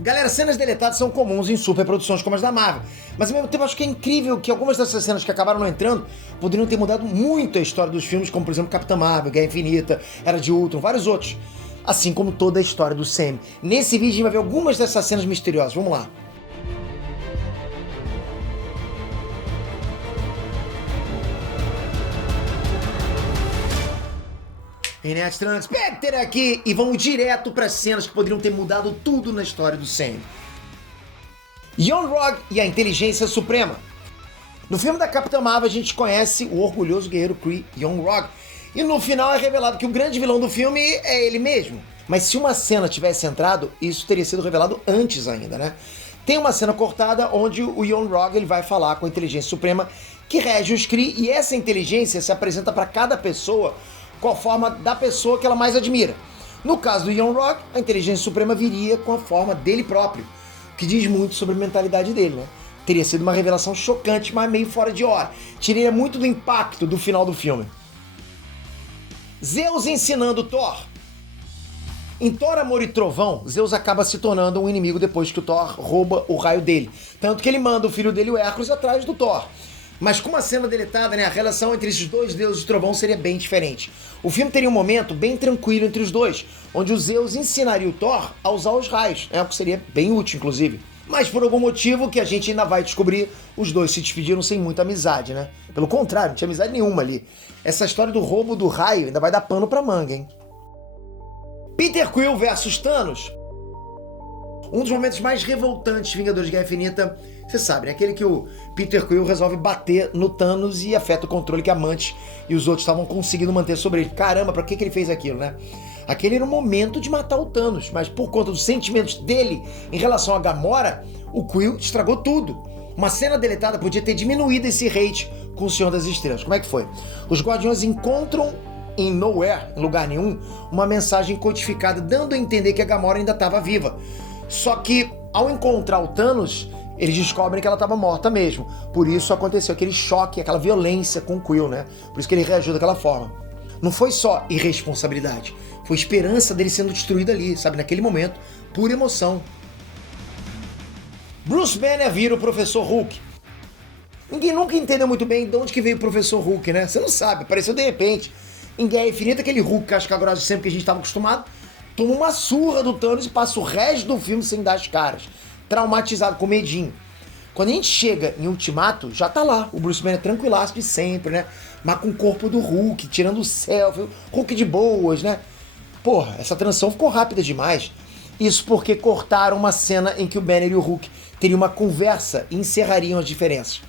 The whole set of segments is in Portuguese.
Galera, cenas deletadas são comuns em superproduções como as da Marvel, mas ao mesmo tempo acho que é incrível que algumas dessas cenas que acabaram não entrando poderiam ter mudado muito a história dos filmes, como por exemplo Capitã Marvel, Guerra Infinita, Era de Ultron, vários outros. Assim como toda a história do Sam. Nesse vídeo a gente vai ver algumas dessas cenas misteriosas, vamos lá. Internet Transpector aqui e vamos direto para as cenas que poderiam ter mudado tudo na história do Sam. Yon-Rogg e a Inteligência Suprema. No filme da Capitã Marvel a gente conhece o orgulhoso guerreiro Kree Yon-Rogg e no final é revelado que o grande vilão do filme é ele mesmo. Mas se uma cena tivesse entrado, isso teria sido revelado antes ainda, né? Tem uma cena cortada onde o Yon-Rogg ele vai falar com a Inteligência Suprema que rege os Kree e essa inteligência se apresenta para cada pessoa com a forma da pessoa que ela mais admira. No caso do Yon-Rogg, a Inteligência Suprema viria com a forma dele próprio, o que diz muito sobre a mentalidade dele, né? Teria sido uma revelação chocante, mas meio fora de hora. Tiraria muito do impacto do final do filme. Zeus ensinando Thor. Em Thor, Amor e Trovão, Zeus acaba se tornando um inimigo depois que o Thor rouba o raio dele. Tanto que ele manda o filho dele, o Hércules, atrás do Thor. Mas com uma cena deletada, né, a relação entre esses dois deuses de trovão seria bem diferente. O filme teria um momento bem tranquilo entre os dois, onde o Zeus ensinaria o Thor a usar os raios, o que seria bem útil, inclusive. Mas por algum motivo que a gente ainda vai descobrir, os dois se despediram sem muita amizade, né? Pelo contrário, não tinha amizade nenhuma ali. Essa história do roubo do raio ainda vai dar pano pra manga, hein? Peter Quill versus Thanos. Um dos momentos mais revoltantes de Vingadores de Guerra Infinita, você sabe, né? Aquele que o Peter Quill resolve bater no Thanos e afeta o controle que a Mantis e os outros estavam conseguindo manter sobre ele. Caramba, pra que ele fez aquilo, né? Aquele era o momento de matar o Thanos, mas por conta dos sentimentos dele em relação a Gamora, o Quill estragou tudo. Uma cena deletada podia ter diminuído esse hate com o Senhor das Estrelas. Como é que foi? Os Guardiões encontram em Nowhere, em lugar nenhum, uma mensagem codificada dando a entender que a Gamora ainda estava viva. Só que, ao encontrar o Thanos, eles descobrem que ela estava morta mesmo. Por isso aconteceu aquele choque, aquela violência com o Quill, né? Por isso que ele reagiu daquela forma. Não foi só irresponsabilidade, foi esperança dele sendo destruído ali, sabe? Naquele momento, pura emoção. Bruce Banner vira o Professor Hulk. Ninguém nunca entendeu muito bem de onde que veio o Professor Hulk, né? Você não sabe, apareceu de repente. Em Guerra Infinita, aquele Hulk casca-grossa de sempre que a gente estava acostumado, toma uma surra do Thanos e passa o resto do filme sem dar as caras. Traumatizado, com medinho. Quando a gente chega em Ultimato, já tá lá, o Bruce Banner tranquilaço de sempre, né? Mas com o corpo do Hulk, tirando o selfie, Hulk de boas, né? Porra, essa transição ficou rápida demais. Isso porque cortaram uma cena em que o Banner e o Hulk teriam uma conversa e encerrariam as diferenças.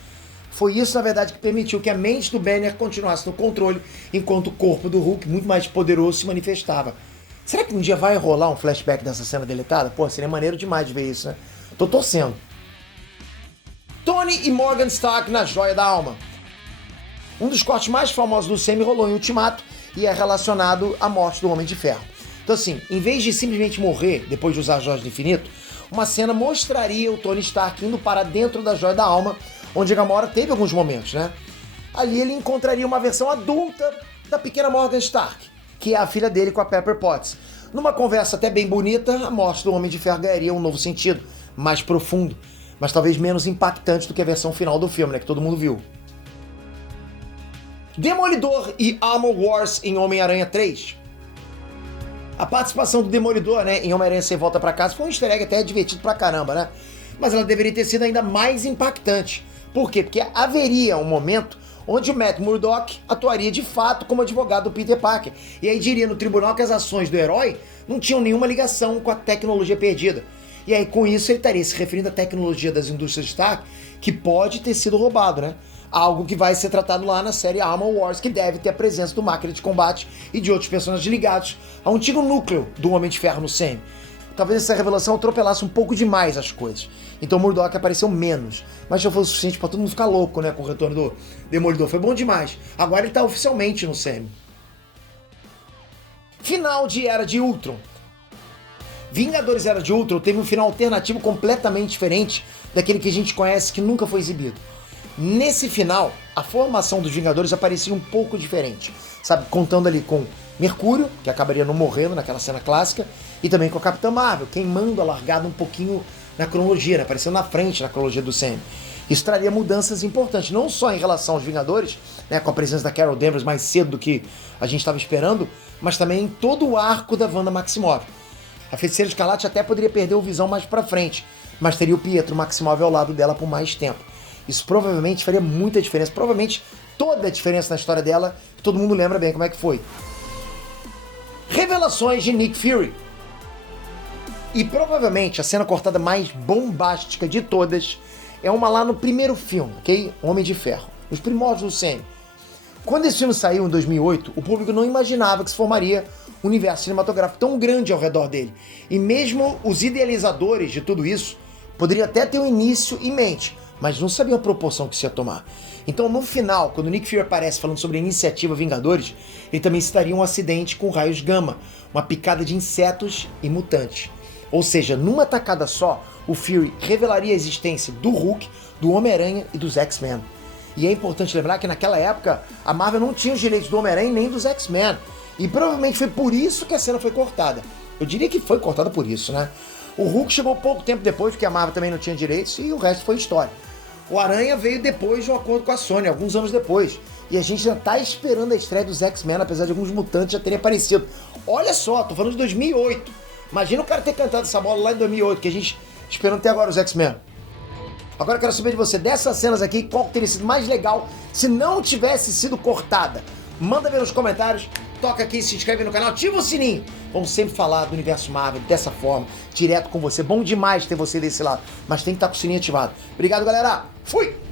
Foi isso, na verdade, que permitiu que a mente do Banner continuasse no controle, enquanto o corpo do Hulk, muito mais poderoso, se manifestava. Será que um dia vai rolar um flashback dessa cena deletada? Pô, seria maneiro demais de ver isso, né? Tô torcendo. Tony e Morgan Stark na Joia da Alma. Um dos cortes mais famosos do Sam rolou em Ultimato e é relacionado à morte do Homem de Ferro. Então assim, em vez de simplesmente morrer depois de usar a Joia do Infinito, uma cena mostraria o Tony Stark indo para dentro da Joia da Alma, onde a Gamora teve alguns momentos, né? Ali ele encontraria uma versão adulta da pequena Morgan Stark, que é a filha dele com a Pepper Potts. Numa conversa até bem bonita, a morte do Homem de Ferro ganharia um novo sentido, mais profundo, mas talvez menos impactante do que a versão final do filme, né, que todo mundo viu. Demolidor e Armor Wars em Homem-Aranha 3. A participação do Demolidor, né, em Homem-Aranha Sem Volta Pra Casa foi um easter egg até divertido pra caramba, né? Mas ela deveria ter sido ainda mais impactante. Por quê? Porque haveria um momento onde o Matt Murdock atuaria de fato como advogado do Peter Parker. E aí diria no tribunal que as ações do herói não tinham nenhuma ligação com a tecnologia perdida. E aí com isso ele estaria se referindo à tecnologia das indústrias Stark, que pode ter sido roubado, né? Algo que vai ser tratado lá na série Armor Wars, que deve ter a presença do Máquina de Combate e de outros personagens ligados ao antigo núcleo do Homem de Ferro no Sam. Talvez essa revelação atropelasse um pouco demais as coisas. Então o Murdock apareceu menos. Mas já foi o suficiente pra todo mundo ficar louco, né? Com o retorno do Demolidor. Foi bom demais. Agora ele tá oficialmente no Sam. Final de Era de Ultron. Vingadores Era de Ultron teve um final alternativo completamente diferente daquele que a gente conhece, que nunca foi exibido. Nesse final, a formação dos Vingadores aparecia um pouco diferente. Sabe? Contando ali com Mercúrio, que acabaria não morrendo naquela cena clássica, E também com a Capitã Marvel, queimando a largada um pouquinho na cronologia, né? Aparecendo na frente na cronologia do Sam. Isso traria mudanças importantes, não só em relação aos Vingadores, né, com a presença da Carol Danvers mais cedo do que a gente estava esperando, mas também em todo o arco da Wanda Maximoff. A Feiticeira Escarlate até poderia perder o Visão mais pra frente, mas teria o Pietro Maximoff ao lado dela por mais tempo. Isso provavelmente faria muita diferença, provavelmente toda a diferença na história dela, que todo mundo lembra bem como é que foi. Revelações de Nick Fury. E provavelmente a cena cortada mais bombástica de todas é uma lá no primeiro filme, ok? Homem de Ferro, os primórdios do Sam. Quando esse filme saiu em 2008, o público não imaginava que se formaria um universo cinematográfico tão grande ao redor dele. E mesmo os idealizadores de tudo isso poderiam até ter um início em mente, mas não sabiam a proporção que isso ia tomar. Então, no final, quando o Nick Fury aparece falando sobre a iniciativa Vingadores, ele também citaria um acidente com raios gama, uma picada de insetos e mutantes. Ou seja, numa tacada só, o Fury revelaria a existência do Hulk, do Homem-Aranha e dos X-Men. E é importante lembrar que naquela época a Marvel não tinha os direitos do Homem-Aranha nem dos X-Men. E provavelmente foi por isso que a cena foi cortada. Eu diria que foi cortada por isso, né? O Hulk chegou pouco tempo depois, porque a Marvel também não tinha direitos, e o resto foi história. O Aranha veio depois de um acordo com a Sony, alguns anos depois. E a gente já tá esperando a estreia dos X-Men, apesar de alguns mutantes já terem aparecido. Olha só, tô falando de 2008. Imagina o cara ter cantado essa bola lá em 2008, que a gente esperando até agora os X-Men. Agora eu quero saber de você, dessas cenas aqui, qual teria sido mais legal se não tivesse sido cortada? Manda ver nos comentários, toca aqui, se inscreve no canal, ativa o sininho. Vamos sempre falar do universo Marvel dessa forma, direto com você. Bom demais ter você desse lado, mas tem que estar com o sininho ativado. Obrigado, galera. Fui!